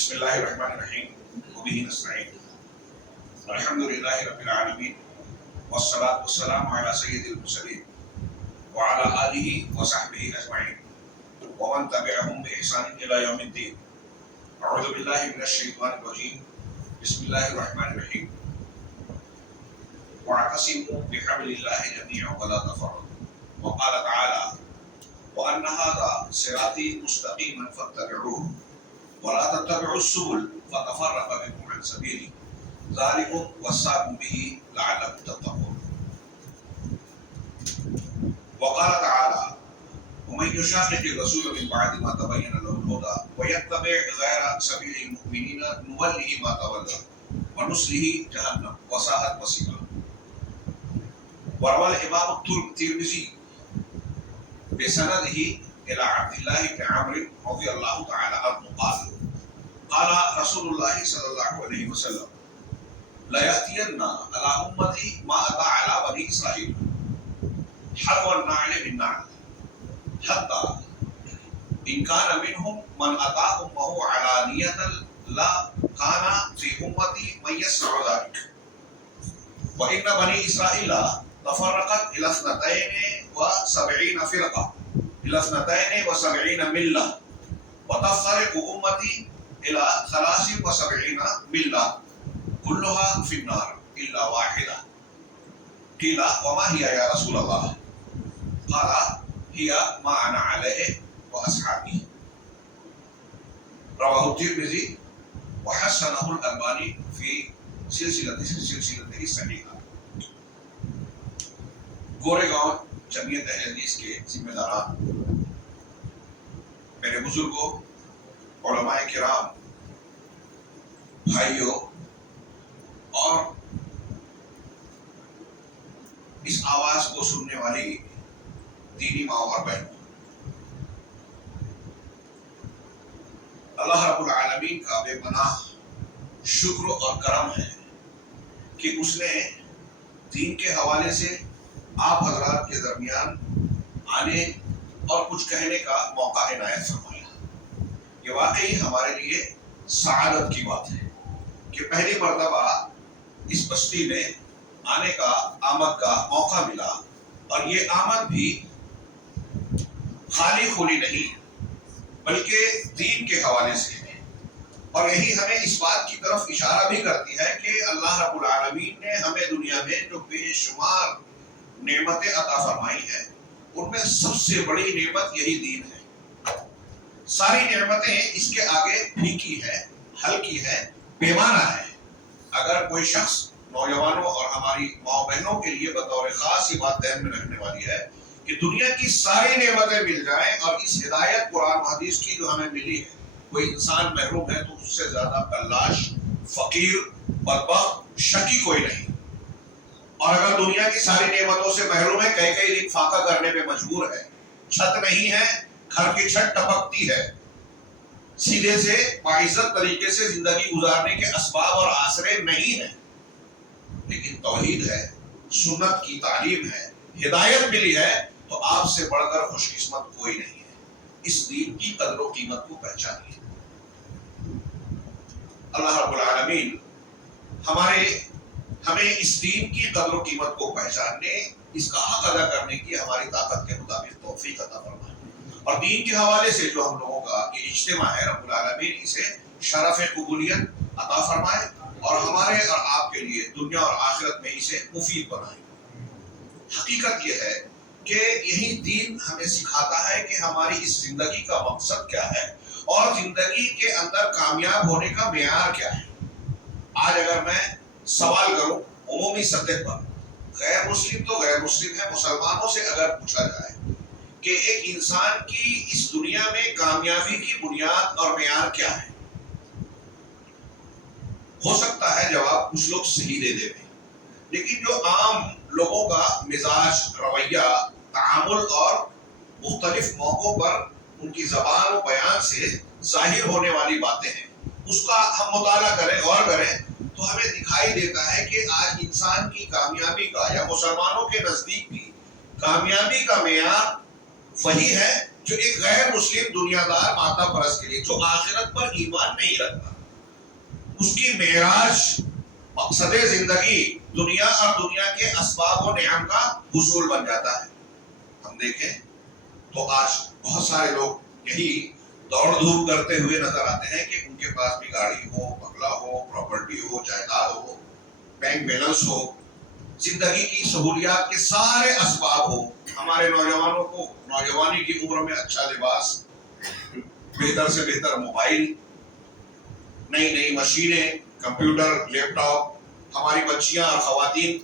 بسم الله الرحمن الرحيم وبه نستعين الحمد لله رب العالمين والصلاة والسلام على سيد المرسلين وعلى آله وصحبه أجمعين ومن تبعهم بإحسان إلى يوم الدين. أعوذ بالله من الشيطان الرجيم. بسم الله الرحمن الرحيم. واعتصموا بحبل الله جميعا ولا تفرقوا. وقال تعالى: وأن هذا صراطي مستقيما فاتبعوه ولا تتبعوا السبل فتفرق بكم عن سبيله ذلكم وصاكم به لعلكم تتقون. وقال تعالى: ومن يشاقق الرسول من بعد ما تبين له الهدى ويتبع غير سبيل المؤمنين نوله ما تولى ونصله جهنم وساءت مصيرا. وروى الإمام الترمذي بسنده إلى عبد الله بن عمرو رضي الله تعالى عنه قال: قال رسول الله صلى الله عليه وسلم: لا يأتين على أمتي ما أتى على بني إسرائيل حروا النعل بالنعل حتى إن كان منهم من أتى أمه علانية لا كان في أمتي من يصنع ذلك. وإن بني إسرائيل تفرقت إلى 72 فرقة إلى 72 ملة وتفترق أمتي إلى 73 ملة كلها في النار إلا واحدة. قيل: وما هي يا رسول الله؟ قال: هي ما أنا عليه وأصحابي. رواه الترمذي وحسنه الألباني في سلسلته الصحيحة. گوریگاؤں جمعیت اہل حدیث کے ذمہ داران، میرے بزرگوں، علماء کرام، بھائیوں اور اس آواز کو سننے والی دینی ماں اور بہنوں، اللہ رب العالمین کا بے پناہ شکر اور کرم ہے کہ اس نے دین کے حوالے سے آپ حضرات کے درمیان آنے اور کچھ کہنے کا موقع عنایت فرمایا۔ یہ واقعی ہمارے لیے سعادت کی بات ہے کہ پہلی مرتبہ اس بستی میں آنے کا، آمد کا موقع ملا، اور یہ آمد بھی خالی خولی نہیں بلکہ دین کے حوالے سے ہے، اور یہی ہمیں اس بات کی طرف اشارہ بھی کرتی ہے کہ اللہ رب العالمین نے ہمیں دنیا میں جو بے شمار نعمتیں عطا فرمائی ہیں، ان میں سب سے بڑی نعمت یہی دین ہے۔ ساری نعمتیں اس کے آگے پھیکی ہے، ہلکی ہے، پیمانہ ہے۔ اگر کوئی شخص نوجوانوں اور ہماری ماں بہنوں کے لیے بطور خاص یہ بات ذہن میں رکھنے والی ہے کہ دنیا کی ساری نعمتیں مل جائیں اور اس ہدایت قرآن و حدیث کی جو ہمیں ملی ہے کوئی انسان محروم ہے، تو اس سے زیادہ کلاش، فقیر، بدبخت، شقی کوئی نہیں۔ اور اگر دنیا کی ساری نعمتوں سے محروم ہے، کئی دن فاقہ کرنے پہ مجبور ہے، چھت نہیں ہے، گھر کی چھت ٹپکتی ہے، سیدھے سے باعزت طریقے سے زندگی گزارنے کے اسباب اور آسرے نہیں ہیں، لیکن توحید ہے، سنت کی تعلیم ہے، ہدایت ملی ہے، تو آپ سے بڑھ کر خوش قسمت کوئی نہیں ہے۔ اس دین کی قدر و قیمت کو پہچانیے۔ اللہ رب العالمین ہمیں اس دین کی قدر و قیمت کو پہچاننے، اس کا حق ادا کرنے کی ہماری طاقت کے مطابق توفیق عطا فرمائے، اور دین کے حوالے سے جو ہم لوگوں کا یہ اجتماع ہے، رب العالمین اسے شرف قبولیت عطا فرمائے اور ہمارے اور آپ کے لیے دنیا اور آخرت میں اسے مفید بنائے۔ حقیقت یہ ہے کہ یہی دین ہمیں سکھاتا ہے کہ ہماری اس زندگی کا مقصد کیا ہے اور زندگی کے اندر کامیاب ہونے کا معیار کیا ہے۔ آج اگر میں سوال کروں عمومی سطح پر، غیر مسلم تو غیر مسلم ہے، مسلمانوں سے اگر پوچھا جائے کہ ایک انسان کی اس دنیا میں کامیابی کی بنیاد اور معیار کیا ہے، ہو سکتا ہے جواب کچھ لوگ صحیح دے دیں، لیکن جو عام لوگوں کا مزاج، رویہ، تعامل اور مختلف موقعوں پر ان کی زبان و بیان سے ظاہر ہونے والی باتیں ہیں، اس کا ہم مطالعہ کریں، غور کریں، تو ہمیں دکھائی دیتا ہے کہ آج انسان کی کامیابی کا یا مسلمانوں کے نزدیک بھی کامیابی کا معیار وہی ہے جو ایک غیر مسلم دنیا دار ماتا پرست کے لیے، جو آخرت پر ایمان نہیں رکھتا، اس کی معراج مقصد زندگی دنیا اور دنیا کے اسباب و نعم کا حصول بن جاتا ہے. ہم دیکھیں تو آج بہت سارے لوگ یہی دوڑ دھوپ کرتے ہوئے نظر آتے ہیں کہ ان کے پاس بھی گاڑی ہو، بنگلہ ہو، پراپرٹی ہو، جائیداد ہو، بینک بیلنس ہو، زندگی کی سہولیات کے سارے اسباب ہو. ہمارے نوجوانوں کو نوجوانی کی عمر میں اچھا لباس، بہتر سے بہتر موبائل، نئی نئی مشینیں، کمپیوٹر، لیپ ٹاپ. ہماری بچیاں اور خواتین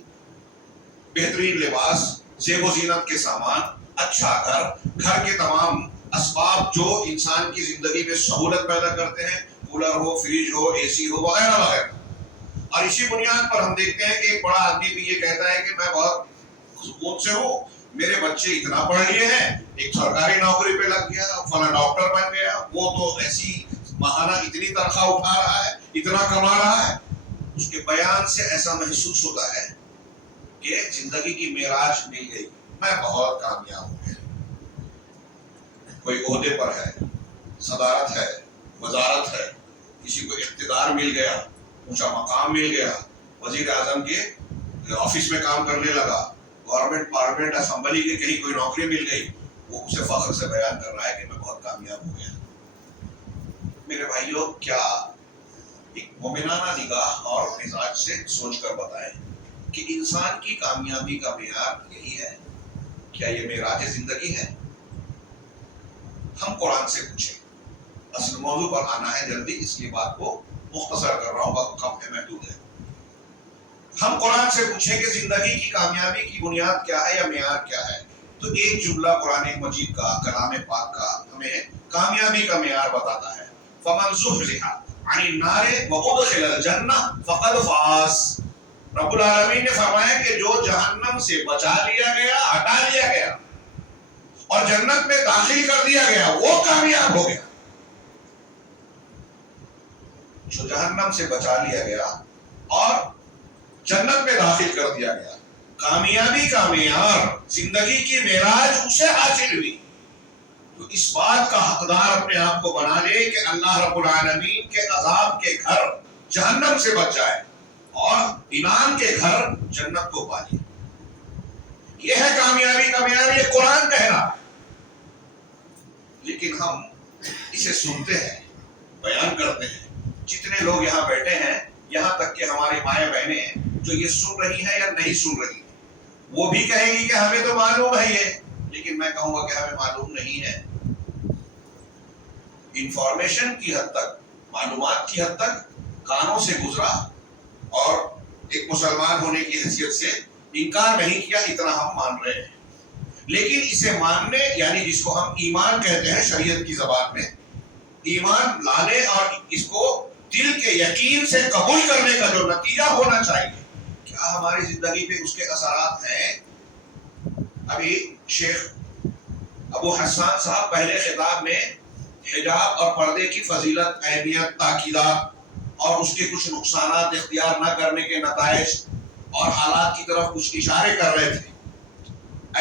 بہترین لباس، زیب و زینت کے سامان، اچھا گھر، گھر کے تمام اسباب جو انسان کی زندگی میں سہولت پیدا کرتے ہیں، کولر ہو، فریج ہو، اے سی ہو، وغیرہ وغیرہ. اور اسی بنیاد پر ہم دیکھتے ہیں کہ ایک بڑا آدمی بھی یہ کہتا ہے کہ میں بہت سکون سے ہوں، میرے بچے اتنا پڑھ لیے ہیں، ایک سرکاری نوکری پہ لگ گیا، فلاں ڈاکٹر بن گیا، وہ تو ایسی ماہانہ اتنی تنخواہ اٹھا رہا ہے، اتنا کما رہا ہے. اس کے بیان سے ایسا محسوس ہوتا ہے کہ زندگی کی معراج مل گئی، میں بہت کامیاب ہوں. کوئی عہدے پر ہے، صدارت ہے، وزارت ہے، کسی کو اقتدار مل گیا، اونچا مقام مل گیا، وزیر اعظم کے آفس میں کام کرنے لگا، گورنمنٹ پارلیمنٹ اسمبلی کے کہیں کوئی نوکری مل گئی، وہ اسے فخر سے بیان کر رہا ہے کہ میں بہت کامیاب ہو گیا. میرے بھائیوں، کیا ایک مومنانہ نگاہ اور مزاج سے سوچ کر بتائیں کہ انسان کی کامیابی کا معیار یہی ہے؟ کیا یہ معراج زندگی ہے؟ ہم قرآن سے پوچھیں. اصل موضوع پر آنا ہے جلدی، اس لیے بات کو مختصر کر رہا ہوں، وقت کم ہے، محدود ہے. ہم قرآن سے پوچھیں کہ زندگی کی کامیابی کی بنیاد کیا ہے یا معیار کیا ہے، تو ایک جملہ قرآن مجید کا، کلام پاک کا ہمیں کامیابی کا معیار بتاتا ہے. فَمَنْ زُحْزِحَ عَنِ النَّارِ وَأُدْخِلَ الْجَنَّةَ فَقَدْ فَازَ. رب العالمین نے فرمایا کہ جو جہنم سے بچا لیا گیا، ہٹا لیا گیا اور جنت میں داخل کر دیا گیا، وہ کامیاب ہو گیا. جو جہنم سے بچا لیا گیا اور جنت میں داخل کر دیا گیا، کامیابی کا معیار، زندگی کی معراج اسے حاصل ہوئی تو اس بات کا حقدار اپنے آپ کو بنا لے کہ اللہ رب العالمین کے عذاب کے گھر جہنم سے بچ جائے اور انعام کے گھر جنت کو پائے. یہ ہے کامیابی کا معیار، یہ قرآن کہہ رہا ہے. لیکن ہم اسے سنتے ہیں، بیان کرتے ہیں. جتنے لوگ یہاں بیٹھے ہیں، یہاں تک کہ ہماری مائیں بہنیں ہیں جو یہ سن رہی ہیں یا نہیں سن رہی، وہ بھی کہیں گی کہ ہمیں تو معلوم ہے یہ، لیکن میں کہوں گا کہ ہمیں معلوم نہیں ہے. انفارمیشن کی حد تک، معلومات کی حد تک کانوں سے گزرا اور ایک مسلمان ہونے کی حیثیت سے انکار نہیں کیا، اتنا ہم مان رہے ہیں. لیکن اسے ماننے، یعنی جس کو ہم ایمان کہتے ہیں شریعت کی زبان میں، ایمان لانے اور اس کو دل کے یقین سے قبول کرنے کا جو نتیجہ ہونا چاہیے، کیا ہماری زندگی پہ اس کے اثرات ہیں؟ ابھی شیخ ابو حسان صاحب پہلے خطاب میں حجاب اور پردے کی فضیلت، اہمیت، تاکیدات اور اس کے کچھ نقصانات، اختیار نہ کرنے کے نتائج اور حالات کی طرف کچھ اشارے کر رہے تھے.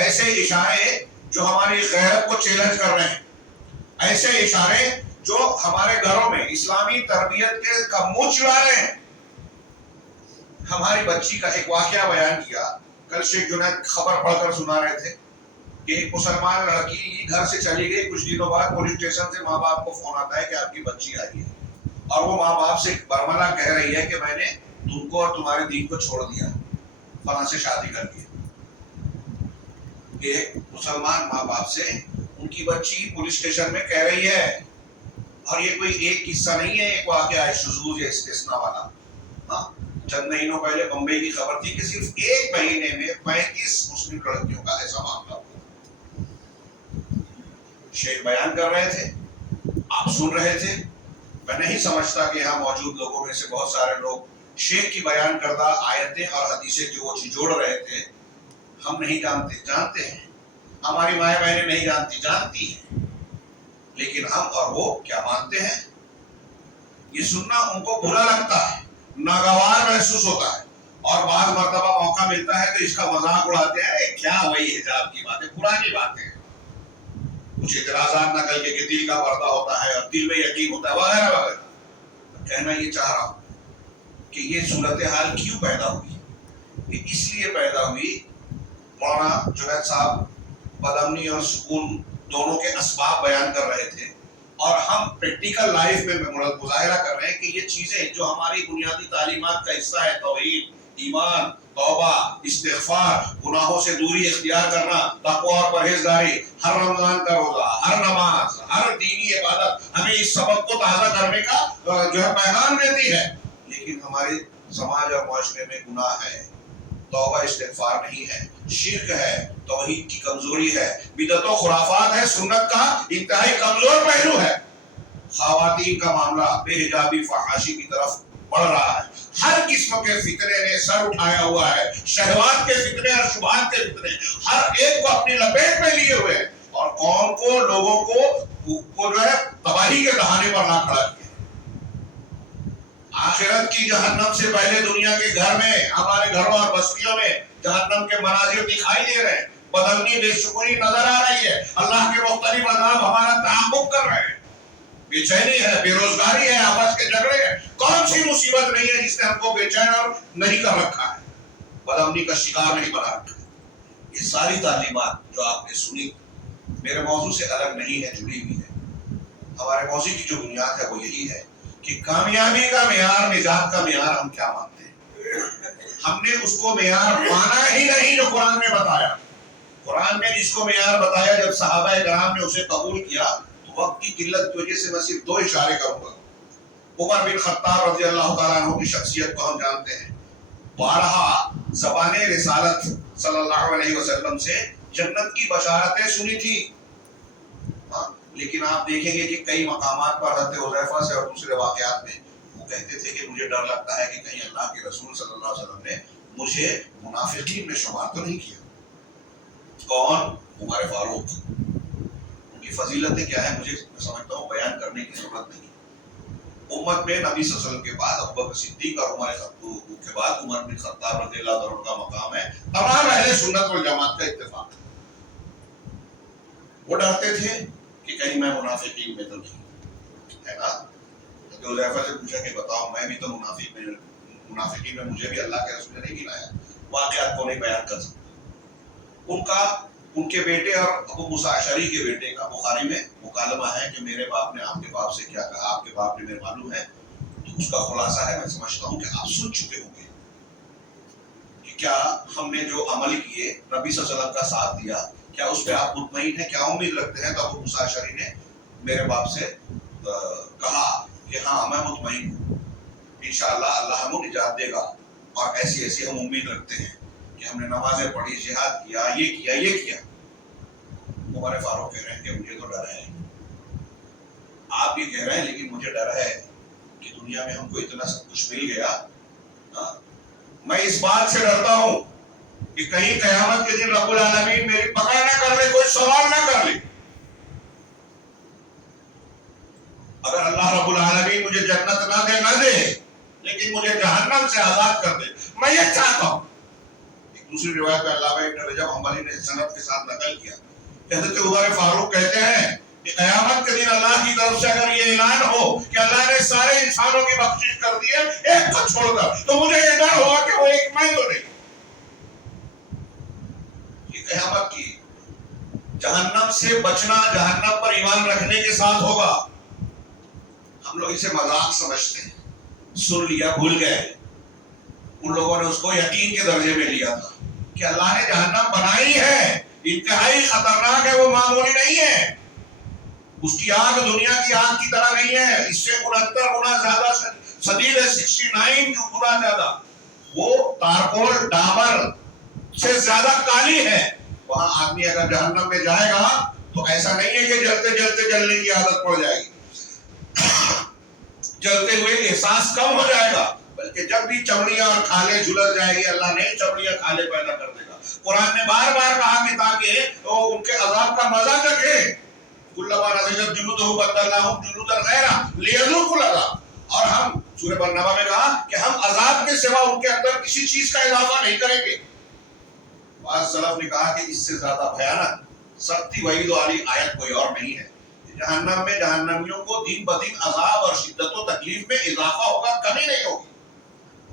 ایسے اشارے جو ہماری غیرت کو چیلنج کر رہے ہیں، ایسے اشارے جو ہمارے گھروں میں اسلامی تربیت کے کا منہ چڑھا رہے ہیں. ہماری بچی کا ایک واقعہ بیان کیا. کل شیخ جنید خبر پڑھ کر سنا رہے تھے کہ ایک مسلمان لڑکی گھر سے چلی گئی، کچھ دنوں بعد پولیس اسٹیشن سے ماں باپ کو فون آتا ہے کہ آپ کی بچی آئی ہے، اور وہ ماں باپ سے برملا کہہ رہی ہے کہ میں نے تم کو اور تمہارے دین کو چھوڑ دیا، فلاں سے شادی کر دی. ایک مسلمان ماں باپ سے ان کی بچی پولیس اسٹیشن میں کہہ رہی ہے. اور یہ کوئی ایک قصہ نہیں ہے، ایک واقعہ ہے شذوذ یا استثناء والا. ہاں، چند مہینوں پہلے بمبئی کی خبر تھی کہ صرف ایک مہینے میں 35 مسلم لڑکیوں کا ایسا معاملہ ہوا. شیخ بیان کر رہے تھے، آپ سن رہے تھے. میں نہیں سمجھتا کہ یہاں موجود لوگوں میں سے بہت سارے لوگ شیخ کی بیان کردہ آیتیں اور حدیثیں جو وہ جوڑ رہے تھے ہم نہیں جانتے ہیں. ہماری مائیں بہنیں نہیں جانتی ہیں. لیکن ہم اور وہ کیا مانتے ہیں؟ یہ سننا ان کو برا لگتا ہے، ناگوار محسوس ہوتا ہے، اور بعض مرتبہ موقع ملتا ہے تو اس کا مذاق اڑاتے ہیں. کیا وہی حجاب کی باتیں، پرانی باتیں، کچھ اعتراضات نقل کے کہ دل کا پردہ ہوتا ہے اور دل میں یقین ہوتا ہے، وغیرہ وغیرہ. کہنا یہ چاہ رہا ہوں کہ یہ صورتحال کیوں پیدا ہوئی. کہ اس لیے پیدا ہوئی، مولانا جنید صاحب بدامنی اور سکون دونوں کے اسباب بیان کر رہے تھے، اور ہم پریکٹیکل لائف میں مظاہرہ کر رہے ہیں کہ یہ چیزیں جو ہماری بنیادی تعلیمات کا حصہ ہے، توحید، ایمان، توبہ، استغفار، گناہوں سے دوری اختیار کرنا، تقوی اور پرہیزگاری، ہر رمضان کا روزہ، ہر نماز، ہر دینی عبادت ہمیں اس سبق کو تازہ کرنے کا جو ہے پیغام دیتی ہے. لیکن ہمارے سماج اور معاشرے میں گناہ ہے، توبہ استغفار نہیں ہے، شرک ہے، توحید کی کمزوری ہے، بدعت و خرافات ہے، سنت کا انتہائی کمزور پہلو ہے. خواتین کا معاملہ بے حجابی فحاشی کی طرف بڑھ رہا ہے. ہر قسم کے فتنے نے سر اٹھایا ہوا ہے، شہوات کے فتنے اور شبہات کے فتنے ہر ایک کو اپنی لپیٹ میں لیے ہوئے ہیں، اور قوم کو، لوگوں کو جو ہے تباہی کے دہانے پر لا کھڑا کیا. آخرت کی جہنم سے پہلے دنیا کے گھر میں، ہمارے گھروں اور بستیوں میں جہنم کے مناظر دکھائی دے رہے ہیں. بدلنی بے شکری نظر آ رہی ہے. اللہ کے مختلف عذاب ہمارا تعاقب کر رہے ہیں. بے چینی ہے، بے روزگاری ہے، آپس کے جھگڑے ہیں. کون سی مصیبت نہیں ہے جس نے ہم کو بے چین اور نہیں کر رکھا ہے، بدامنی کا شکار نہیں بنا رکھا ہے. یہ ساری تعلیمات جو آپ نے سنی میرے موضوع سے الگ نہیں ہے، جڑی ہوئی ہے. ہمارے موضوع کی جو بنیاد ہے وہ یہی ہے کہ کامیابی کا معیار، نجات کا معیار ہم کیا مانتے ہیں. ہم نے اس کو معیار مانا ہی نہیں جو قرآن نے بتایا. قرآن نے جس کو معیار بتایا، جب صحابہ کرام نے اسے قبول کیا، تو وقت کی قلت کی وجہ سے میں صرف 2 اشارے کروں گا. عمر بن خطاب رضی اللہ تعالیٰ عنہ کی شخصیت کو ہم جانتے ہیں. 12 زبان رسالت صلی اللہ علیہ وسلم سے جنت کی بشارتیں سنی تھی. لیکن آپ دیکھیں گے کہ کئی مقامات پر حضرت حذیفہ سے اور دوسرے واقعات میں وہ کہتے تھے کہ مجھے ڈر لگتا ہے کہ کہیں اللہ کے رسول صلی اللہ علیہ وسلم نے مجھے منافقین میں شمار تو نہیں کیا. کون؟ عمر فاروق. ان کی فضیلتیں کیا ہیں مجھے سمجھتا ہوں بیان کرنے کی ضرورت نہیں. امت میں نبی صلی اللہ علیہ وسلم کے بعد ابوبکر صدیق اور عمر کے بعد عمر بن خطاب رضی اللہ عنہ کا مقام ہے. تمام اہل سنت والجماعت کا اتفاق. وہ ڈرتے تھے کہ کہیں میں منافقین میں تو نہیں ہے نا. تو حذیفہ سے پوچھا کہ بتاؤ میں بھی تو منافقین میں مجھے بھی اللہ کے رسول نے نہیں گنایا. واقعات کو نہیں بیان کر سکتا. ان کے بیٹے اور ابو موسیٰ اشعری کے بیٹے کا بخاری میں مکالمہ ہے کہ میرے باپ نے آپ کے باپ سے کیا کہا، آپ کے باپ نے میرے معلوم ہے. تو اس کا خلاصہ ہے، میں سمجھتا ہوں کہ آپ سن چکے ہوں گے کہ کیا ہم نے جو عمل کیے، نبی صلی اللہ علیہ وسلم کا ساتھ دیا، کیا اس پہ آپ مطمئن ہیں، کیا امید رکھتے ہیں. تو ابو موسیٰ اشعری نے میرے باپ سے کہا کہ ہاں میں مطمئن ہوں، انشاءاللہ اللہ ہمیں نجات دے گا، اور ایسی ہم امید رکھتے ہیں کہ ہم نے نمازیں پڑھی، جہاد کیا، یہ کیا. عمر فاروق کہہ رہے ہیں کہ مجھے تو ڈر ہے. آپ بھی کہہ رہے ہیں لیکن مجھے ڈر ہے کہ دنیا میں ہم کو اتنا سب کچھ مل گیا. میں اس بات سے ڈرتا ہوں کہ کہیں قیامت کے دن رب العالمین میری پکڑ نہ کر لے، کوئی سوال نہ کر لے. اگر اللہ رب العالمین مجھے جنت نہ دے لیکن مجھے جہنم سے آزاد کر دے، میں یہ چاہتا ہوں. ایک دوسری روایت میں علامہ ابن رجب حنبلی نے سند کے ساتھ نقل کیا کہ حضرت عمر فاروق کہتے ہیں کہ قیامت کے دن اللہ کی طرف سے اگر یہ اعلان ہو کہ اللہ نے سارے انسانوں کی بخشش کر دی ہے ایک کو چھوڑ کر، تو مجھے یہ ڈر ہوگا کہ وہ ایک میں تو نہیں. یہ قیامت کی جہنم سے بچنا، جہنم پر ایمان رکھنے کے ساتھ ہوگا. ہم لوگ اسے مذاق سمجھتے ہیں، سن لیا بھول گئے. ان لوگوں نے اس کو یقین کے درجے میں لیا تھا کہ اللہ نے جہنم بنائی ہے، انتہائی خطرناک ہے، وہ معمولی نہیں ہے. اس کی آگ دنیا کی آگ کی طرح نہیں ہے، اس سے 69 گنا زیادہ شدید ہے، 69 گنا زیادہ. وہ تارکول ڈامر سے زیادہ کالی ہے. وہاں آدمی اگر جہنم میں جائے گا تو ایسا نہیں ہے کہ جلتے جلتے جلنے کی عادت پڑ جائے گی، جلتے ہوئے احساس کم ہو جائے گا، بلکہ جب بھی چمڑیاں اور کھالیں جھلس جائے گی اللہ نئی چمڑیاں کھالیں پیدا کر دے گا. قرآن نے بار بار کہا کہ تاکہ وہ ان کے عذاب کا مزہ چکھے. کلما نضجت جلودہم بدلناہم جلودا غیرہا لیذوقوا العذاب. اور ہم سورہ برنامہ میں کہا کہ ہم عذاب کے سوا ان کے اندر کسی چیز کا اضافہ نہیں کریں گے. بعض سلف نے کہا کہ اس سے زیادہ بھیانک سختی وعید والی آیت کوئی اور نہیں ہے. جہنم میں جہنمیوں کو دن بدن عذاب اور شدت و تکلیف میں اضافہ ہوگا، کمی نہیں ہوگی.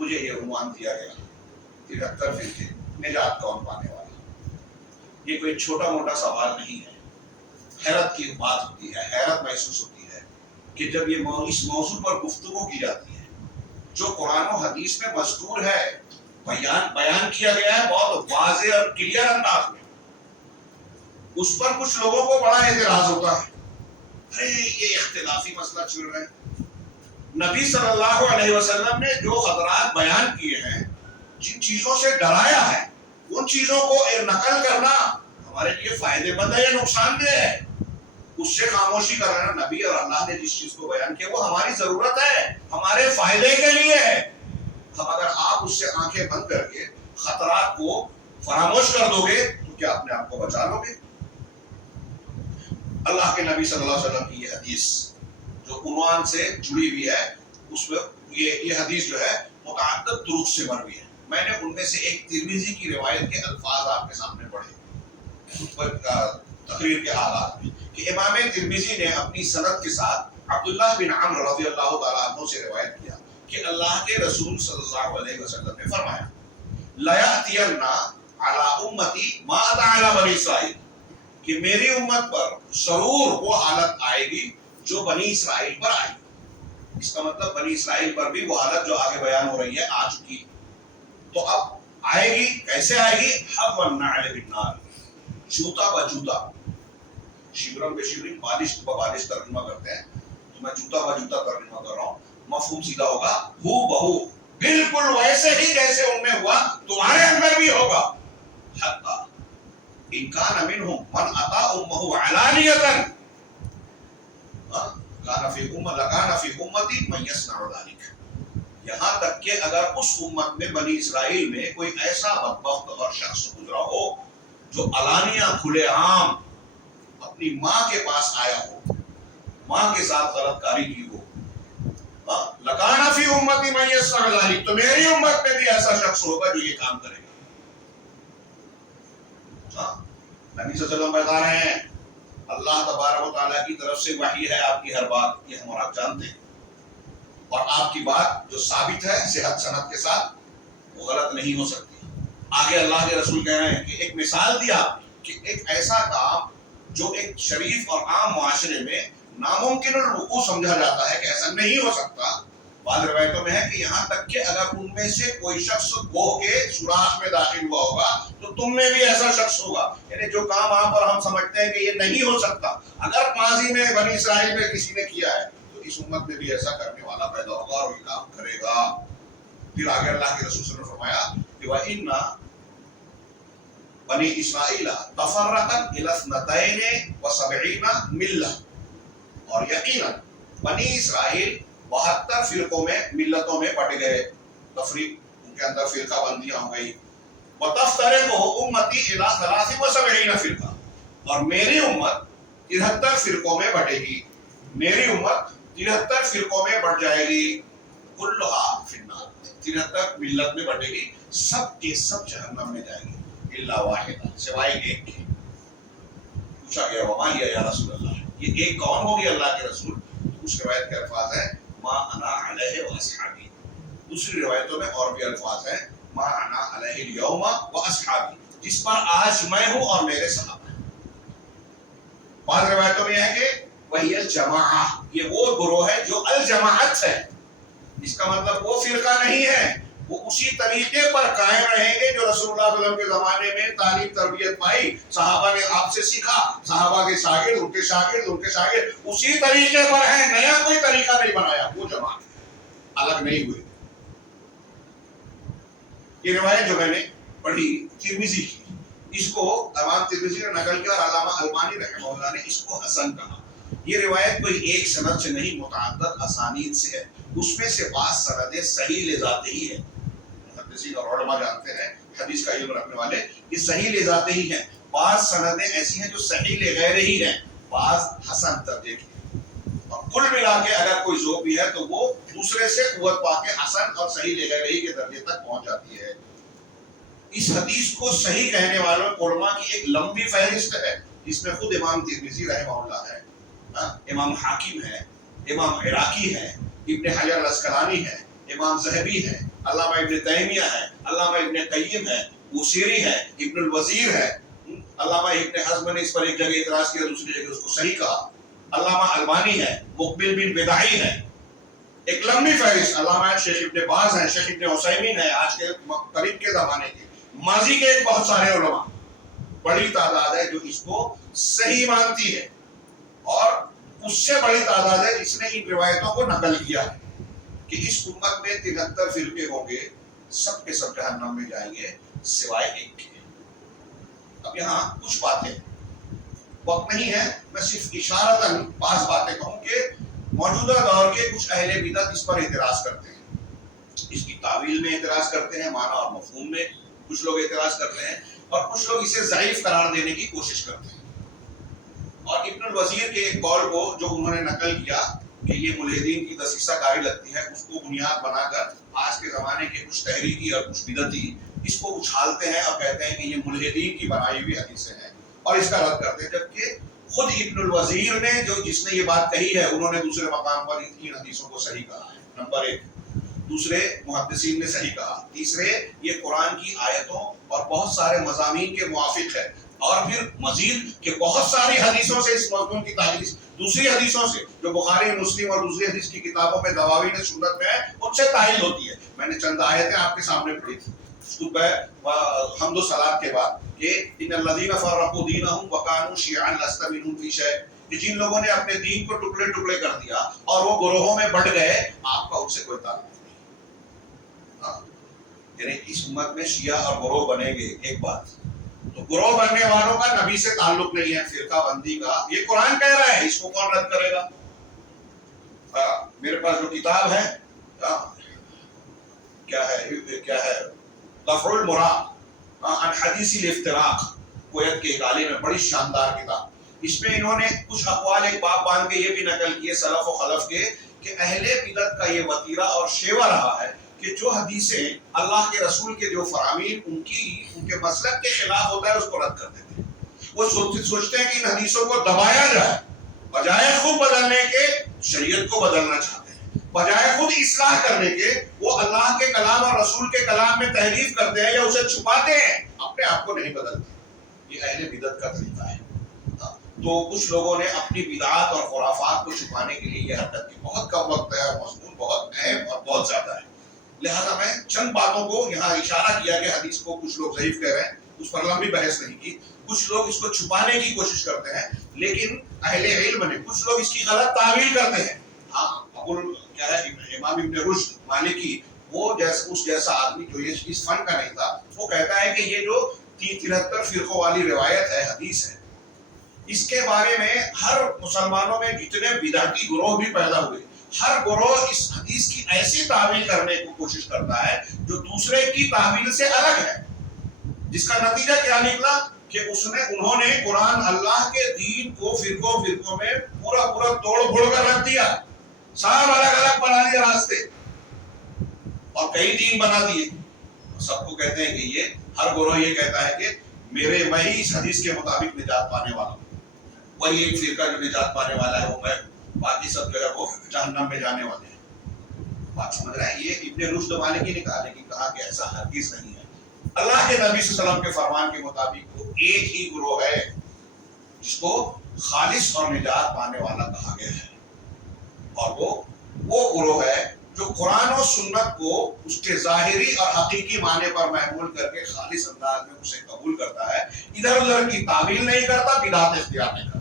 مجھے یہ عنوان دیا گیا 73 فرقے، نجات کون پانے والا؟ یہ کوئی چھوٹا موٹا سوال نہیں ہے، حیرت کی بات ہوتی ہے، حیرت محسوس ہوتی ہے کہ جب یہ اس موضوع پر گفتگو کی جاتی ہے جو قرآن و حدیث میں مذکور ہے، بیان کیا گیا ہے بہت واضح اور کلیئر انداز میں، اس پر کچھ لوگوں کو بڑا اعتراض ہوتا ہے، ارے یہ اختلافی مسئلہ چل رہا ہے۔ نبی صلی اللہ علیہ وسلم نے جو خطرات بیان کیے ہیں، جن چیزوں سے ڈرایا ہے، ان چیزوں کو نقل کرنا ہمارے لیے فائدے مند ہے یا نقصان دہ ہے؟ اس سے خاموشی کرنا، نبی اور اللہ نے جس چیز کو بیان کیا وہ ہماری ضرورت ہے، ہمارے فائدے کے لیے ہے۔ اب اگر آپ اس سے آنکھیں بند کر کے خطرات کو فراموش کر دو گے تو کیا اپنے آپ کو بچا لو گے؟ اللہ کے نبی صلی اللہ علیہ وسلم کی یہ حدیث جو عنوان سے جڑی ہوئی ہے، اس میں یہ حدیث جو ہے متعدد طرق سے مروی ہے۔ میں نے ان میں سے ایک ترمذی کی روایت کے الفاظ آپ کے سامنے پڑھے تقریر کے آغاز میں، کہ امام ترمذی نے اپنی سند کے ساتھ عبداللہ بن عمرو رضی اللہ تعالیٰ عنہ سے روایت کیا کہ اللہ کے رسول صلی اللہ علیہ وسلم نے فرمایا لَيَأْتِيَنَّ عَلَىٰ أُمَّتِي مَا أَتَىٰ عَلَىٰ بَنِي إِسرَائِيل، کہ میری امت پر ضرور وہ حالت آئے گی جو بنی اسرائیل پر آئی۔ اس کا مطلب بنی اسرائیل پر بھی وہ حالت جو آگے بیان ہو رہی ہے آ چکی، تو اب آئے گی، کیسے آئے گی؟ حَظَّ النَّعْلِ بِالنَّارِ، جوتا بجوتا، شبرم بے شبرم، بالش ببالش ترجمہ کرتے ہیں، تو میں جوتا بجوتا ترجمہ کر رہا ہوں، مفہوم سیدھا ہوگا، ہو بہو بالکل ویسے ہی جیسے ان میں ہوا تمہارے اندر بھی ہوگا۔ حتی ان کان منہم من اتی امہ علانیۃ لکان فی امتی من یصنع ذلک، یہاں تک کہ اگر اس امت میں بنی اسرائیل میں کوئی ایسا بدبخت اور شخص گزرا ہو جو علانیہ کھلے عام اپنی ماں کے پاس آیا ہو، ماں کے ساتھ غلط کاری کی ہو، لکان فی امتی من یصنع ذلک، تو میری امت میں بھی ایسا شخص ہوگا جو یہ کام کرے گا۔ نبی صلی اللہ علیہ وسلم بتا رہے ہیں اللہ تبارک و تعالیٰ کی طرف سے وحی ہے آپ کی ہر بات، یہ ہم اور آپ جانتے ہیں، اور آپ کی بات جو ثابت ہے صحت سند کے ساتھ وہ غلط نہیں ہو سکتی۔ آگے اللہ کے رسول کہہ رہے ہیں کہ ایک مثال دیا کہ ایک ایسا کام جو ایک شریف اور عام معاشرے میں ناممکن الوقوع سمجھا جاتا ہے کہ ایسا نہیں ہو سکتا، بعض روایتوں میں ہے کہ یہاں تک کہ اگر ان میں سے کوئی شخص گوہ کے سوراخ میں داخل ہوا ہوگا تو تم میں بھی ایسا شخص ہوگا، یعنی جو کام آپ اور ہم سمجھتے ہیں کہ یہ نہیں ہو سکتا، اگر ماضی میں بنی اسرائیل میں کسی نے کیا ہے تو اس امت میں بھی ایسا کرنے والا پیدا ہوگا اور یہ کام کرے گا۔ پھر آگے اللہ کے رسول صلی اللہ علیہ وسلم نے فرمایا کہ وَإِنَّ بنی اسرائیل تفرقت إِلَى 72 مِلَّةً، اور یقیناً بنی اسرائیل 72 فرقوں میں، ملتوں میں بٹ گئے، تفریق ان کے اندر فرقہ بندیاں ہو گئی۔ وَتَفْتَرِقُ أُمَّتِي إِلَى 73 فرقہ، اور میری امت 73 فرقوں میں بٹے گی، میری امت 73 فرقوں میں بٹ جائے گی، كُلُّهَا فِي النَّارِ، 73 ملت میں بٹے گی، سب کے سب جہنم میں جائیں گے، إِلَّا وَاحِدًا، سوائے ایک کے۔ پوچھا گیا وَمَا هِيَ يَا رسول اللہ، یہ ایک کون ہوگی اللہ کے رسول؟ اس روایت کے الفاظ ہیں ما انا علیہ واصحابی، دوسری روایتوں میں اور بھی الفاظ ہیں ما انا علیہ اليوم واصحابی، جس پر آج میں ہوں اور میرے صحابہ ہیں۔ بعض روایتوں میں ہے کہ وہی الجماعہ، یہ وہ گروہ ہے جو الجماعت ہے، اس کا مطلب وہ فرقہ نہیں ہے، وہ اسی طریقے پر قائم رہیں گے جو رسول اللہ صلی اللہ علیہ وسلم کے زمانے میں تعلیم تربیت پائی، صحابہ نے آپ سے سیکھا، صحابہ کے شاگرد، ان کے شاگرد، ان کے شاگرد اسی طریقے پر ہیں، نیا کوئی طریقہ نہیں بنایا، وہ جماعت الگ نہیں ہوئے۔ یہ روایت جو میں نے پڑھی ترمذی کی، اس کو امام ترمذی نے نقل کیا اور علامہ البانی رحمہ اللہ نے اس کو حسن کہا۔ یہ روایت کوئی ایک سند سے نہیں، متعدد اسانید سے ہے، اس میں سے بعض سندیں صحیح لذات ہی ہیں، محدثین اور علماء جانتے ہیں، حدیث کا علم رکھنے والے، یہ صحیح لذات ہی ہیں، بعض سندیں ایسی ہیں جو صحیح لغیر ہی ہیں، بعض حسن درجے کی، اور کل ملا کے اگر کوئی ذوق بھی ہے تو وہ دوسرے سے قوت پا کے حسن اور صحیح لغیر ہی کے درجے تک پہنچ جاتی ہے۔ اس حدیث کو صحیح کہنے والوں علماء کی ایک لمبی فہرست ہے، جس میں خود امام ترمذی رحمہ اللہ ہے، امام حاکم ہے، امام عراقی ہے، ابن حجر الاسقلانی ہے، امام ذہبی ہے، علامہ ابن تیمیہ ہے، علامہ ابن قیم ہے، بوصیری ہے، ابن الوزیر ہے، علامہ ابن حزم نے اس پر ایک جگہ اعتراض کیا، دوسری جگہ اس کو صحیح کہا، علامہ البانی ہے، مقبل بن بدعی ہے، ایک لمبی فہرست، علامہ شیخ ابن باز ہیں، شیخ ابن عثیمین ہے، آج کے قریب کے زمانے کے، ماضی کے ایک بہت سارے علماء، بڑی تعداد ہے جو اس کو صحیح مانتی ہے، اور اس سے بڑی تعداد ہے جس نے ان روایتوں کو نقل کیا ہے کہ اس امت میں 73 فرقے ہوں گے، سب کے سب جہنم میں جائیں گے سوائے ایک کے۔ اب یہاں کچھ باتیں، وقت نہیں ہے، میں صرف اشارتاً بعض باتیں کہوں کہ موجودہ دور کے کچھ اہل بدعت اس پر اعتراض کرتے ہیں، اس کی تعویل میں اعتراض کرتے ہیں، معنی اور مفہوم میں کچھ لوگ اعتراض کرتے ہیں، اور کچھ لوگ اسے ضعیف قرار دینے کی کوشش کرتے ہیں۔ اور ابن الوزیر کے ایک قول کو جو انہوں نے نقل کیا کہ یہ ملحدین کی دسیسہ کاری لگتی ہے، اس کو بنیاد بنا کر آج کے زمانے کے کچھ تحریکی اور کچھ بدعتی اس کو اچھالتے ہیں اور کہتے ہیں کہ یہ ملحدین کی بنائی ہوئی حدیثیں ہیں اور اس کا رد کرتے ہیں، جبکہ خود ابن الوزیر نے جس نے یہ بات کہی ہے، انہوں نے دوسرے مقام پر ان تین حدیثوں کو صحیح کہا ہے، نمبر ایک، دوسرے محدثین نے صحیح کہا، تیسرے یہ قرآن کی آیتوں اور بہت سارے مضامین کے موافق ہے، اور پھر مزید کہ بہت ساری حدیثوں سے اس مضمون کی تعلیم، دوسری حدیثوں سے جو بخاری مسلم اور دوسری حدیث کی کتابوں میں دواوین سنت میں ہے ان سے تائید ہوتی ہے۔ میں نے چند آیتیں آپ کے سامنے پڑھی تھی حمد و صلات کے بعد کہ ان الذین فرقوا دینہم وکانوا شیعا لست منہم فی شیء، کہ جن لوگوں نے اپنے دین کو ٹکڑے ٹکڑے کر دیا اور وہ گروہوں میں بٹ گئے، آپ کا ان سے کوئی تعلق نہیں۔ یعنی اس امت میں شیعہ اور گروہ بنے گے، ایک بات، تو گروہ بننے والوں کا نبی سے تعلق نہیں ہے، فرقہ بندی کا، یہ قرآن کہہ رہا ہے، اس کو کون رد کرے گا؟ میرے پاس جو کتاب ہے کیا ہے دفع المراد عن حدیث الافتراق، کویت کے ایک عالم ہے، بڑی شاندار کتاب، اس میں انہوں نے کچھ اقوال ایک باب باندھ کے یہ بھی نقل کیے سلف و خلف کے کہ اہل بدعت کا یہ وتیرہ اور شیوہ رہا ہے کہ جو حدیثیں اللہ کے رسول کے جو فرامین ان کے مسلک کے خلاف ہوتا ہے اس کو رد کر دیتے ہیں۔ وہ سوچتے ہیں کہ ان حدیثوں کو دبایا جائے، بجائے خود بدلنے کے شریعت کو بدلنا چاہتے ہیں، بجائے خود اصلاح کرنے کے وہ اللہ کے کلام اور رسول کے کلام میں تحریف کرتے ہیں یا اسے چھپاتے ہیں، اپنے آپ کو نہیں بدلتے۔ یہ اہل بدعت کا طریقہ ہے۔ تو کچھ لوگوں نے اپنی بدعات اور خرافات کو چھپانے کے لیے یہ حرکت کی۔ بہت کم وقت ہے اور مضمون بہت اہم اور بہت زیادہ ہے، لہذا میں چند باتوں کو یہاں اشارہ کیا کہ حدیث کو کچھ لوگ ضعیف کہہ رہے ہیں، اس پر لمبی بحث نہیں کی، کچھ لوگ اس کو چھپانے کی کوشش کرتے ہیں، لیکن اہل علم نے کچھ لوگ اس کی غلط تعویل کرتے ہیں۔ ہاں امام ابن رشد مالکی، وہ اس جیسا آدمی جو اس فن کا نہیں تھا، وہ کہتا ہے کہ یہ جو 73 فرقوں والی روایت ہے، حدیث ہے، اس کے بارے میں ہر مسلمانوں میں جتنے بدعتی گروہ بھی پیدا ہوئے، ہر گروہ اس حدیث کی ایسی تعویل کرنے کی کوشش کرتا ہے جو دوسرے کی تعویل سے الگ ہے، جس کا نتیجہ کیا نکلا کہ انہوں نے قرآن اللہ کے دین کو فرقوں میں پورا توڑ پھوڑ کر رکھ دیا، سب الگ الگ بنا دیے راستے اور کئی دین بنا دیے۔ سب کو کہتے ہیں کہ یہ ہر گروہ یہ کہتا ہے کہ میں ہی اس حدیث کے مطابق نجات پانے والا ہوں، وہی ایک فرقہ جو نجات پانے والا ہے وہ میں، باقی سب جو ہے وہ جہنم میں جانے والے ہیں۔ بات سمجھ رہے ہیں؟ یہ ابن رشد مالکی نے کہا، لیکن کہا کہ ایسا ہرگز نہیں ہے۔ اللہ کے نبی صلی اللہ علیہ وسلم کے فرمان کے مطابق وہ ایک ہی گروہ ہے جس کو خالص اور نجات پانے والا کہا گیا ہے، اور وہ گروہ ہے جو قرآن و سنت کو اس کے ظاہری اور حقیقی معنی پر محمول کر کے خالص انداز میں اسے قبول کرتا ہے، ادھر ادھر کی تعویل نہیں کرتا، بدعت اختیار نہیں کرتا۔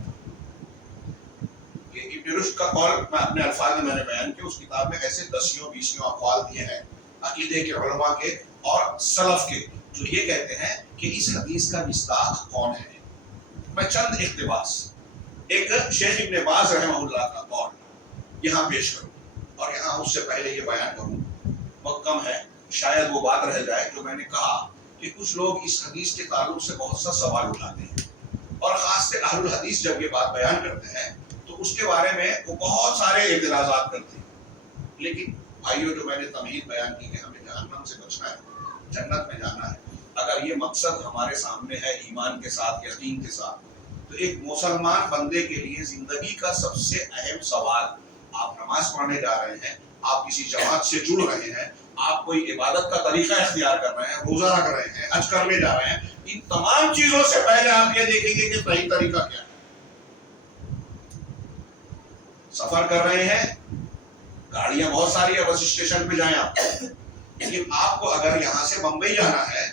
ابن رشد کا قول میں اپنے الفاظ میں نے بیان کیا، اس کتاب میں ایسے 10 اقوال دیے ہیں عقیدے کے علماء کے اور سلف کے، جو یہ کہتے ہیں کہ اس حدیث کا مصداق کون ہے۔ میں چند اقتباس، ایک شیخ ابن باز رحمہ اللہ کا قول یہاں پیش کروں، اور یہاں اس سے پہلے یہ بیان کروں، وقت کم ہے، شاید وہ بات رہ جائے جو میں نے کہا کہ کچھ لوگ اس حدیث کے تعلق سے بہت سا سوال اٹھاتے ہیں، اور خاص سے اہل الحدیث جب یہ بات بیان کرتے ہیں تو اس کے بارے میں وہ بہت سارے اعتراضات کرتے ہیں۔ لیکن بھائیوں، جو میں نے تمہید بیان کی کہ ہمیں جہنم سے بچنا ہے، جنت میں جانا ہے، اگر یہ مقصد ہمارے سامنے ہے ایمان کے ساتھ، یقین کے ساتھ، تو ایک مسلمان بندے کے لیے زندگی کا سب سے اہم سوال، آپ نماز پڑھنے جا رہے ہیں، آپ کسی جماعت سے جڑ رہے ہیں، آپ کوئی عبادت کا طریقہ اختیار کر رہے ہیں، روزہ رکھ رہے ہیں، حج کرنے جا رہے ہیں، ان تمام چیزوں سے پہلے آپ یہ دیکھیں گے کہ صحیح طریقہ کیا ہے۔ سفر کر رہے ہیں، گاڑیاں بہت ساری ہیں، بس اسٹیشن پہ جائیں آپ، لیکن آپ کو اگر یہاں سے بمبئی جانا ہے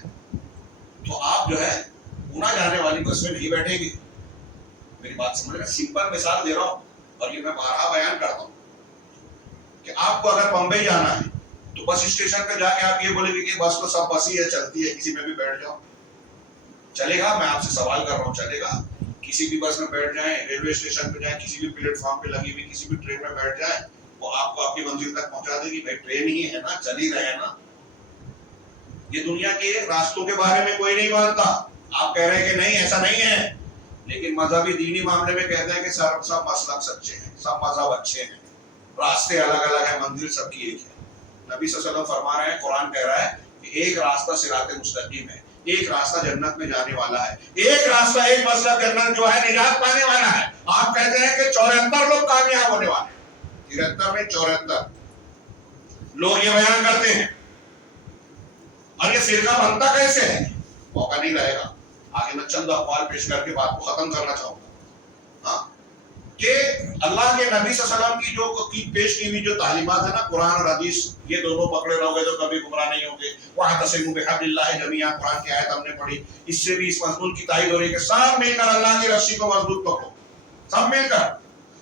تو آپ جو ہے پونا جانے والی بس میں نہیں بیٹھیں گے۔ میری بات سمجھ رہے ہیں؟ سمپل مثال دے رہا ہوں اور یہ میں بارہا بیان کرتا ہوں کہ آپ کو اگر بمبئی جانا ہے تو بس اسٹیشن پہ جا کے آپ یہ بولیں گے کہ بس تو سب بس ہی ہے، چلتی ہے، کسی میں بھی بیٹھ جاؤ، چلے گا؟ میں آپ سے سوال کر رہا ہوں، چلے گا؟ کسی بھی بس میں بیٹھ جائیں، ریلوے اسٹیشن پہ جائیں، کسی بھی پلیٹ فارم پہ لگی ہوئی کسی بھی ٹرین میں بیٹھ جائیں، وہ آپ کو آپ کی منزل تک پہنچا دے گی۔ بھائی ٹرین ہی ہے نا، چل ہی رہے ہیں نا۔ یہ دنیا کے راستوں کے بارے میں کوئی نہیں مانتا، آپ کہہ رہے ہیں کہ نہیں ایسا نہیں ہے، لیکن مذہبی دینی معاملے میں کہتے ہیں کہ سب مسلک سچے ہیں، سب مذہب اچھے ہیں، راستے الگ الگ ہیں، منزل سب کی ایک ہے۔ نبی صلی اللہ علیہ وسلم فرما رہے ہیں، قرآن کہہ رہا ہے کہ ایک راستہ صراط مستقیم ہے، ایک راستہ جنت میں جانے والا ہے، ایک راستہ، ایک مسلک جنت جو ہے نجات پانے والا ہے۔ آپ کہتے ہیں کہ 74 لوگ کامیاب ہونے والے ہیں، 73 میں 74 لوگ یہ بیان کرتے ہیں، اور یہ فرقہ بنتا کیسے ہے؟ موقع نہیں رہے گا، آگے میں چند اقوال پیش کر کے بات کو ختم کرنا چاہوں گا۔ ہاں کہ اللہ کے نبی صلی اللہ علیہ وسلم کی جو پیش کی ہوئی جو تعلیمات ہے نا، قرآن اور حدیث، یہ دونوں پکڑے رہو گے تو کبھی گمراہ نہیں ہوں گے۔ وَاعْتَصِمُوا بِحَبْلِ اللَّهِ جَمِيعًا، قرآن کی آیت ہم نے پڑھی، اس سے بھی اس مضمون کی تائید ہو رہی ہے کہ سب مل کر اللہ کی رسی کو مضبوط پکڑو، سب مل کر۔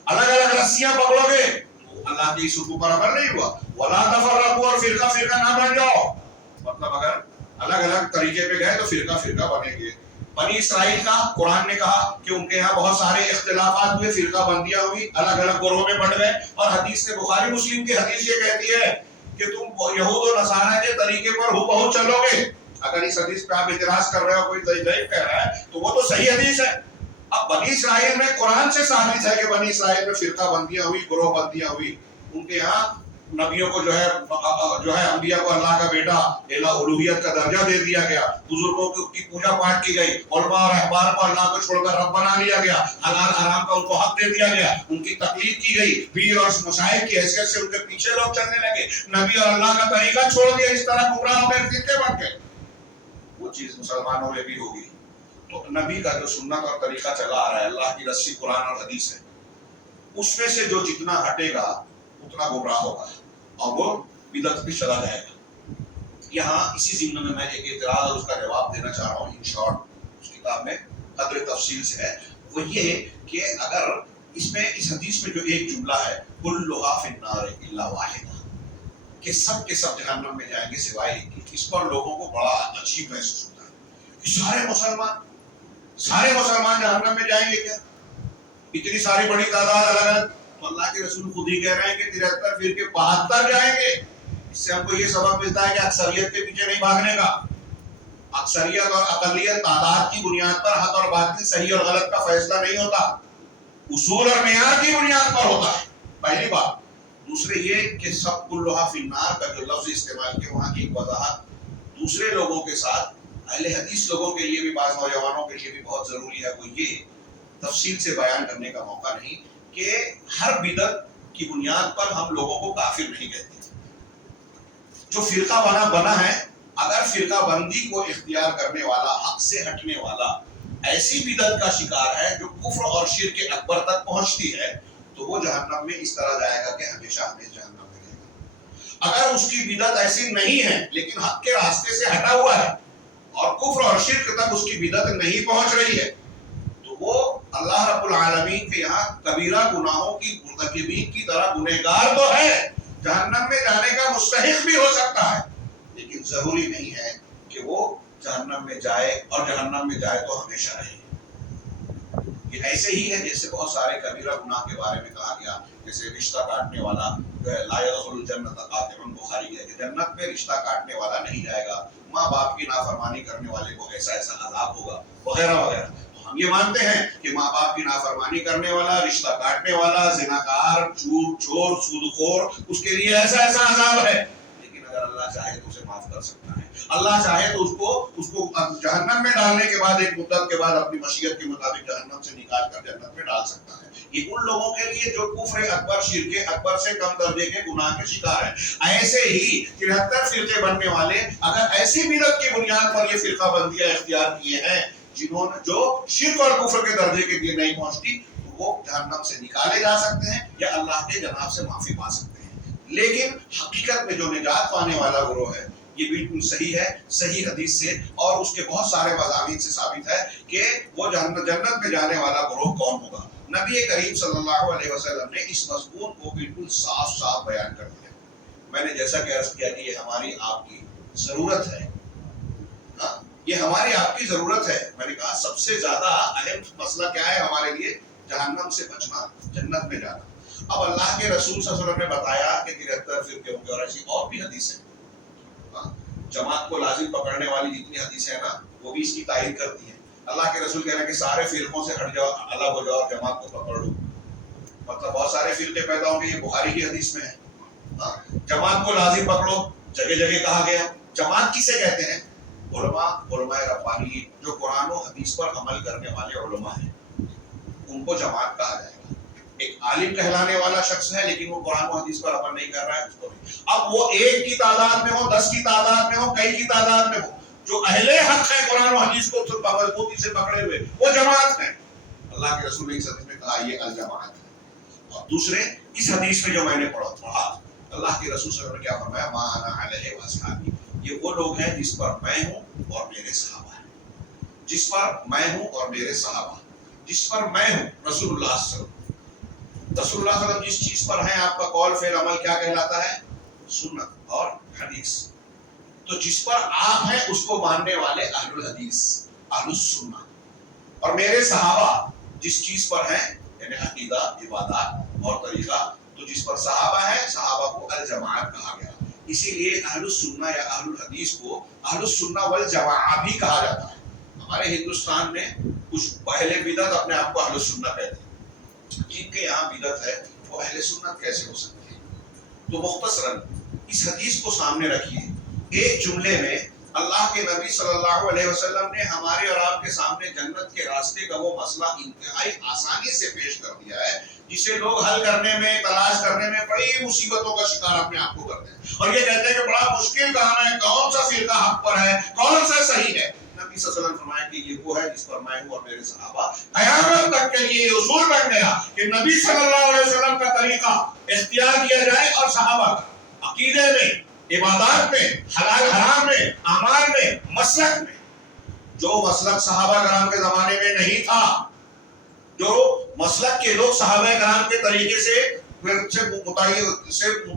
الگ الگ رسیاں پکڑو گے تو اللہ کی اس حکم پر عمل نہیں ہوا۔ وَلَا تَفَرَّقُوا، اور فرقہ فرقہ نہ بن جاؤ، مطلب اگر الگ الگ طریقے پہ گئے تو فرقہ فرقہ بنیں گے۔ بنی اسرائیل کا قرآن نے کہا کہ ان کے یہاں بہت سارے اختلافات ہوئے، فرقہ بندیاں ہوئی، الگ الگ گروہ میں بٹ گئے، اور حدیث نے، بخاری مسلم کی حدیث یہ کہتی ہے کہ تم یہود و نصارہ کے طریقے پر ہو بہو چلو گے۔ اگر اس حدیث پہ آپ اعتراض کر رہے ہو، کوئی ضعیف کہہ رہا ہے، تو وہ تو صحیح حدیث ہے۔ اب بنی اسرائیل میں قرآن سے ثابت ہے کہ بنی اسرائیل میں فرقہ بندیاں ہوئی، گروہ بندیاں ہوئی، ان کے یہاں نبیوں کو جو ہے انبیاء کو اللہ کا بیٹا الوہیت کا درجہ دے دیا گیا، بزرگوں کی پوجا پاٹ کی گئی، علماء اور احبار کو اللہ کو چھوڑ کر رب بنا لیا گیا، حلال حرام کا ان کو حق دے دیا گیا، ان کی تقلید کی گئی، پیر اور مشائخ کی حیثیت سے ان کے پیچھے لوگ چلنے لگے، نبی اور اللہ کا طریقہ چھوڑ دیا، اس طرح گمراہ ہو گئے، فرقے بن گئے۔ وہ چیز مسلمانوں میں بھی ہوگی۔ تو نبی کا جو سنت اور طریقہ چلا آ رہا ہے، اللہ کی رسی قرآن اور حدیث ہے، اس میں سے جو جتنا ہٹے گا اتنا گمراہ ہوگا اور وہ بدعت پہ چلا جائے گا۔ یہاں اسی ضمن میں ایک اعتراض اور اس کا جواب دینا چاہ رہا ہوں، ان شارٹ اس کتاب میں قدر تفصیل سے ہے، وہ یہ کہ اگر اس میں اس حدیث میں جو ایک جملہ ہے کلھا فی النار الا واحدہ، کہ سب کے سب جہنم میں جائیں گے سوائے ایک کے، اس پر لوگوں کو بڑا عجیب محسوس ہوتا ہے کہ سارے مسلمان جہنم میں جائیں گے کیا؟ اتنی ساری بڑی تعداد الگ الگ، تو اللہ کے رسول خود ہی کہہ رہے ہیں کہ 73 فرقے 72 جائیں گے۔ اس سے ہم کو یہ سبق ملتا ہے کہ اکثریت کے پیچھے نہیں بھاگنے کا۔ اکثریت اور اقلیت تعداد کی بنیاد پر حق اور باطل، صحیح اور غلط کا فیصلہ نہیں ہوتا، اصول اور معیار کی بنیاد پر ہوتا ہے، پہلی بات۔ دوسرے یہ کہ سب کلھا فی النار کا جو لفظ استعمال کیا، وہاں کی ایک وضاحت دوسرے لوگوں کے ساتھ اہل حدیث لوگوں کے لیے بھی، بعض نوجوانوں کے لیے بھی بہت ضروری ہے، وہ یہ تفصیل سے بیان کرنے کا موقع نہیں کہ ہر بدعت کی بنیاد پر ہم لوگوں کو کافر نہیں کہتے۔ جو فرقہ بنا ہے، اگر فرقہ بندی کو اختیار کرنے والا، حق سے ہٹنے والا ایسی بدعت کا شکار ہے جو کفر اور شرک اکبر تک پہنچتی ہے، تو وہ جہنم میں اس طرح جائے گا کہ ہمیشہ ہمیشہ جہنم میں رہے گا۔ اگر اس کی بدعت ایسی نہیں ہے لیکن حق کے راستے سے ہٹا ہوا ہے اور کفر اور شرک تک اس کی بدعت نہیں پہنچ رہی ہے، تو وہ اللہ رب العالمین کے یہاں کبیرہ گناہوں کی مرتکبین کی طرح گنہگار تو ہے، جہنم میں جانے کا مستحق بھی ہو سکتا ہے، لیکن ضروری نہیں ہے کہ وہ جہنم میں جائے، اور جہنم میں جائے تو ہمیشہ رہے۔ یہ ایسے ہی ہے جیسے بہت سارے کبیرہ گناہ کے بارے میں کہا گیا، جیسے رشتہ کاٹنے والا لا يدخل الجنت قاطع، بخاری ہے کہ جنت میں رشتہ کاٹنے والا نہیں جائے گا، ماں باپ کی نافرمانی کرنے والے کو ایسا ایسا عذاب ہوگا، وغیرہ وغیرہ۔ ہم یہ مانتے ہیں کہ ماں باپ کی نافرمانی کرنے والا، رشتہ کاٹنے والا، زناکار، چور، سود خور، اس کے لیے ایسا ایسا عذاب ہے، لیکن اگر اللہ چاہے تو اسے معاف کر سکتا ہے. اللہ چاہے تو اس کو جہنم میں ڈالنے کے بعد ایک مدت کے بعد اپنی مشیت کے مطابق جہنم سے نکال کر جنت میں ڈال سکتا ہے. یہ ان لوگوں کے لیے جو کفر اکبر شرک اکبر سے کم درجے کے گناہ کے شکار ہیں. ایسے ہی 73 فرقے بننے والے اگر ایسی بدعت کی بنیاد پر یہ فرقہ بندیاں اختیار کیے ہیں جنہوں نے جو شرک اور کفر کے درجے کے لیے نہیں پہنچتی, وہ جہنم سے نکالے جا سکتے ہیں یا اللہ کے جناب سے معافی پا سکتے ہیں. لیکن حقیقت میں جو نجات پانے والا گروہ ہے یہ بالکل صحیح ہے, صحیح حدیث سے اور اس کے بہت سارے مضامین سے ثابت ہے کہ وہ جنت میں جانے والا گروہ کون ہوگا. نبی کریم صلی اللہ علیہ وسلم نے اس مضمون کو بالکل صاف صاف بیان کر دیا. میں نے جیسا کہ عرض کیا کہ یہ ہماری آپ کی ضرورت ہے, یہ ہماری آپ کی ضرورت ہے. میں نے کہا سب سے زیادہ اہم مسئلہ کیا ہے ہمارے لیے؟ جہنم سے بچنا, جنت میں جانا. اب اللہ کے رسول صلی اللہ علیہ وسلم نے بتایا کہ 73 فرقے ہوں گے اور ایسی اور بھی حدیثیں. جماعت کو لازم پکڑنے والی جتنی حدیثیں ہیں نا وہ بھی اس کی تائید کرتی ہیں. اللہ کے رسول کہہ رہے ہیں کہ سارے فرقوں سے ہٹ جاؤ, الگ ہو جاؤ اور جماعت کو پکڑ لو. مطلب بہت سارے فرقے پیدا ہوں گے, یہ بخاری کی حدیث میں ہے. جماعت کو لازم پکڑو, جگہ جگہ کہا گیا. جماعت کسے کہتے ہیں؟ علماء ربانی, جو قرآن و حدیث پر عمل کرنے والے علماء ہیں, ان کو جماعت کہا جائے گا. ایک عالم کہلانے والا شخص ہے لیکن وہ قرآن و حدیث پر عمل نہیں کر رہا ہے, اس کو نہیں. اب وہ 1 کی تعداد میں ہو, 10 کی تعداد میں ہو, کئی کی تعداد میں ہو, جو اہل حق ہے قرآن و حدیث کو مضبوطی سے پکڑے ہوئے, وہ جماعت ہے. اللہ کے رسول نے اس حدیث میں کہا یہ الجماعت ہے. اور دوسرے اس حدیث میں جو میں نے پڑھا اللہ کے رسول صلی اللہ علیہ وسلم نے کیا فرمایا؟ ما انا علیہ واصحابی, یہ وہ لوگ ہیں جس پر میں ہوں اور میرے صحابہ ہیں. جس پر میں ہوں اور میرے صحابہ, جس پر میں ہوں رسول اللہ صلی اللہ علیہ وسلم. رسول اللہ صلی اللہ علیہ وسلم جس چیز پر ہیں آپ کا قول فعل عمل کیا کہلاتا ہے؟ سنت اور حدیث. تو جس پر آپ ہیں اس کو ماننے والے اہل الحدیث, اہل السنہ. اور میرے صحابہ جس چیز پر ہیں یعنی عقیدہ, عبادات اور طریقہ, تو جس پر صحابہ ہیں صحابہ کو الجماعت کہا گیا. اسی لیے اہل السنہ یا اہل الحدیث کو اہل السنہ والجماعہ بھی کہا جاتا ہے. ہمارے ہندوستان میں کچھ اہل بدعت اپنے آپ کو اہل السنہ کہتے ہیں. جن کے یہاں بدعت ہے وہ اہل سنت کیسے ہو سکتے ہیں؟ تو مختصراً اس حدیث کو سامنے رکھیے. ایک جملے میں اللہ کے نبی صلی اللہ علیہ وسلم نے ہمارے اور آپ کے سامنے جنت کے راستے کا وہ مسئلہ انتہائی آسانی سے پیش کر دیا ہے جسے لوگ حل کرنے میں, تلاش کرنے میں بڑی مصیبتوں کا شکار اپنے آپ کو کرتے ہیں اور یہ کہتے ہیں کہ بڑا مشکل کام ہے, کون سا فرقہ حق پر ہے, کون سا صحیح ہے. نبی صلی اللہ علیہ وسلم فرمایا کہ یہ وہ ہے جس پر میں ہوں اور میرے صحابہ. قیامت تک کے لیے یہ اصول بن گیا کہ نبی صلی اللہ علیہ وسلم کا طریقہ اختیار کیا جائے اور صحابہ کا عقیدے میں, عبادات میں, حلال حرام میں, اعمال میں, مسلک میں. جو مسلک صحابہ کرام کے زمانے میں نہیں تھا, جو مسلک کے لوگ صحابہ کرام کے طریقے سے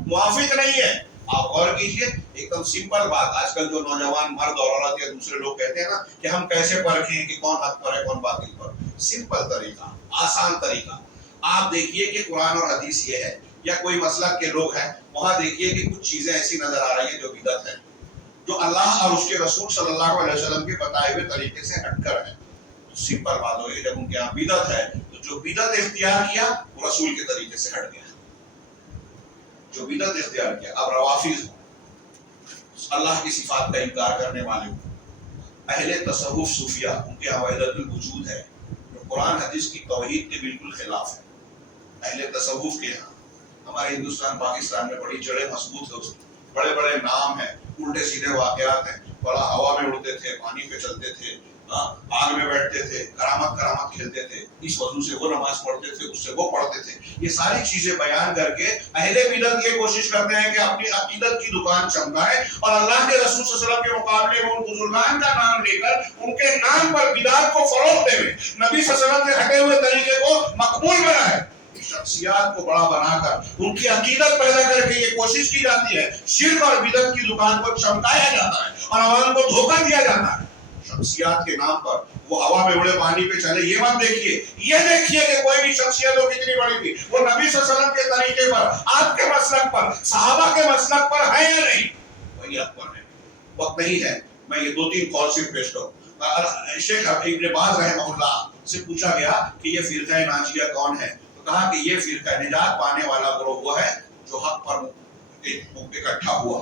موافق نہیں ہے. آپ غور کیجئے, ایک دم سمپل بات. آج کل جو نوجوان مرد اور عورت یا دوسرے لوگ کہتے ہیں نا کہ ہم کیسے پرکھیں کہ کون حق پر ہے کون باطل پر. سمپل طریقہ, آسان طریقہ. آپ دیکھیے کہ قرآن اور حدیث یہ ہے, یا کوئی مسلک کے لوگ ہیں وہاں دیکھیے کہ کچھ چیزیں ایسی نظر آ رہی ہیں جو بدعت ہیں, جو اللہ اور اس کے رسول صلی اللہ علیہ وسلم کے بتائے ہوئے طریقے سے ہٹ کر ہیں. سمپل بات ہوگی جب ان کے یہاں بدعت ہے تو جو بدعت اختیار کیا وہ رسول کے طریقے سے ہٹ گیا, جو بدعت اختیار کیا. اب روافض اللہ کی صفات کا انکار کرنے والے, اہل تصوف صوفیہ, ان کے یہاں وحدت الوجود ہے جو قرآن حدیث کی توحید کے بالکل خلاف ہے. اہل تصوف کے یہاں ہمارے ہندوستان پاکستان میں بڑی جڑیں مضبوط ہے, اس کی بڑے بڑے نام ہیں, الٹے سیدھے واقعات ہیں. بڑا ہوا میں اڑتے تھے, پانی پہ چلتے تھے, آگ میں بیٹھتے تھے, کرامت کھیلتے تھے, اس وضو سے وہ نماز پڑھتے تھے, اس سے وہ پڑھتے تھے. یہ ساری چیزیں بیان کر کے اہل بدعت یہ کوشش کرتے ہیں کہ اپنی عقیدت کی دکان چمکائیں اور اللہ کے رسول صلی اللہ علیہ وسلم کے مقابلے میں ان بزرگان کا نام لے کر ان کے نام پر بدعت کو فروغ دے ہوئے نبی صلی اللہ علیہ وسلم کے ہٹے ہوئے طریقے کو مقبول بنائے. شخصیات کو بڑا بنا کر ان کی عقیدت پیدا کر کے یہ کوشش کی جاتی ہے, شرک اور بدعت کی دکان کو چمکایا جاتا ہے اور عوام کو دھوکہ دیا جاتا ہے. شخصیات کے نام پر وہ ہوا میں اڑے پانی پہ چلے, یہ مت دیکھیے, یہ دیکھیے کہ کوئی بھی شخصیت ہو کتنی بڑی تھی, وہ نبی صلی اللہ علیہ وسلم کے طریقے پر, آپ کے مسلک پر, صحابہ کے مسلک پر ہے یا نہیں؟ وہی حق پر ہے. وقت نہیں ہے میں یہ 2-3 قول صرف پیش کروں. شیخ ابن باز رحمہ اللہ سے پوچھا گیا کہ یہ فرقہ ناجیہ کون ہے, تو کہا کہ یہ فرقہ نجات پانے والا گروہ وہ ہے جو حق پر اکٹھا ہوا.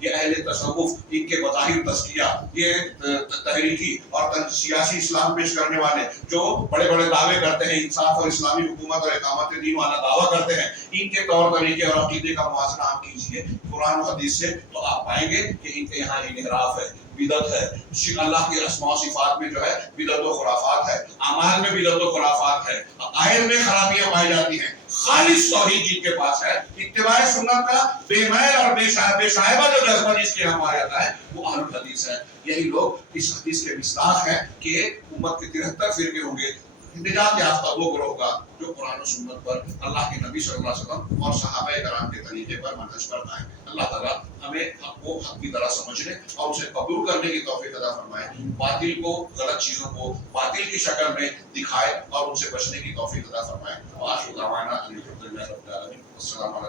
یہ اہل تصوف ان کے بظاہر تزکیہ یہ تحریکی اور سیاسی اسلام پیش کرنے والے جو بڑے بڑے دعوے کرتے ہیں انصاف اور اسلامی حکومت اور اقامت دین والا دعویٰ کرتے ہیں ان کے طور طریقے اور عقیدے کا موازنہ آپ کیجیے قرآن و حدیث سے تو آپ پائیں گے کہ ان کے یہاں انحراف ہے بدعت ہے اللہ کے اسماء و صفات میں جو ہے بدعت و خرافات ہے اعمال میں بدعت و خرافات ہے عقائد میں خرابیاں پائی جاتی ہیں خالص توحید جن کے پاس ہے اتباع سنت کا بے میل اور بے شائبہ جو جذبہ جس کے یہاں پایا جاتا ہے وہ اہل الحدیث ہے یہی لوگ اس حدیث کے مصداق ہیں کہ امت کے 73 فرقے ہوں گے نجات یافتہ وہ گروہ ہوگا جو قرآن و سنت پر اللہ کے نبی صلی اللہ علیہ وسلم اور صحابہ کرام کے طریقے پر منہج پر آئے اللہ تعالیٰ ہمیں حق کو حق کی طرح سمجھنے اور اسے قبول کرنے کی توفیق عطا فرمائے باطل کو غلط چیزوں کو باطل کی شکل میں دکھائے اور ان سے بچنے کی توفیق عطا فرمائے وآخر دعوانا الحمد للہ رب العالمین السلام علیکم